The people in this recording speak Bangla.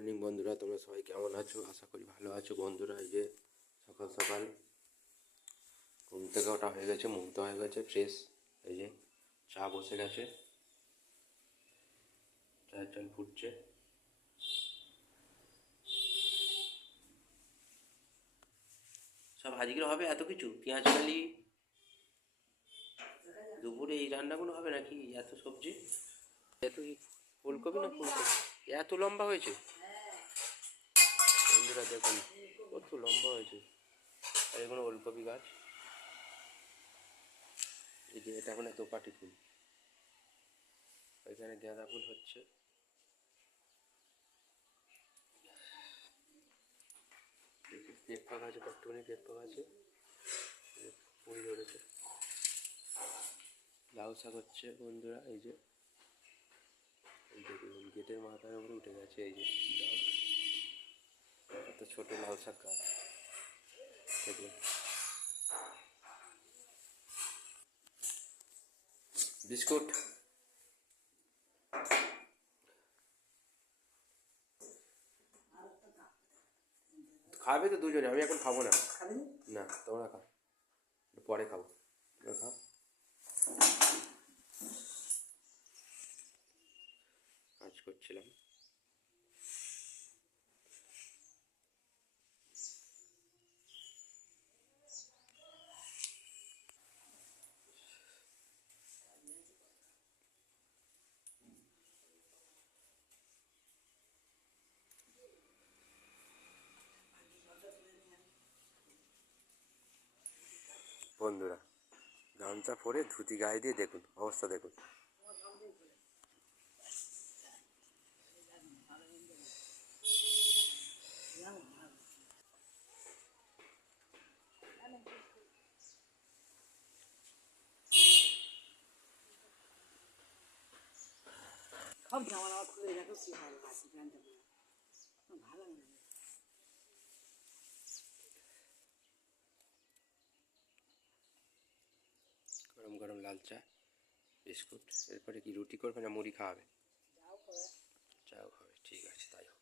মর্নিং বন্ধুরা, তোমরা সবাই কেমন আছো? আশা করি ভালো আছো বন্ধুরা। এই যে সকাল সকাল ঘুম থেকে ওঠা হয়ে গেছে, মুখ ধোয়া হয়ে গেছে, ফ্রেশ। এই যে চা বসে গেছে, চায়ের জল ফুটছে। সব আজকের হবে এত কিছু, পেঁয়াজ কালি দুপুরে এই রান্নাগুলো হবে নাকি? এত সবজি, এত ফুলকপি না ফুলকপি এত লম্বা হয়েছে বন্ধুরা, দেখুন কত লম্বা হয়েছে। আর এগুলো ওলকপি গাছ। এই যে এটা মানে দোপাটি ফুল, এখানে গাঁদা ফুল হচ্ছে। পেট পাকা আছে, কতটুকুনি পেট পাকা আছে, ফুল ধরেছে। লাউ শাক হচ্ছে বন্ধুরা। এই যে দেখুন গেটের মাথার উপরে উঠে গেছে এই যে ডগ, কত ছোট লাউ শাক গাছ দেখুন। বিস্কুট খাবে তো দুজনে, আমি এখন খাবো না। না তোমরা খাও, পরে খাবো, তোমরা খাও। কাজ করছিলাম। বন্ধুরা গামছা পরে ধুতি গায়ে দিয়ে দেখুন অবস্থা, দেখুন। সব জামা জামা খুলে দেখো কি ভালো আছে, প্যান্টটা ভালো লাগে। গরম গরম লাল চা, বিস্কুট। এরপরে কি রুটি করবে না মুড়ি খাওয়াবে? চাও খাবে, ঠিক আছে তাই হোক।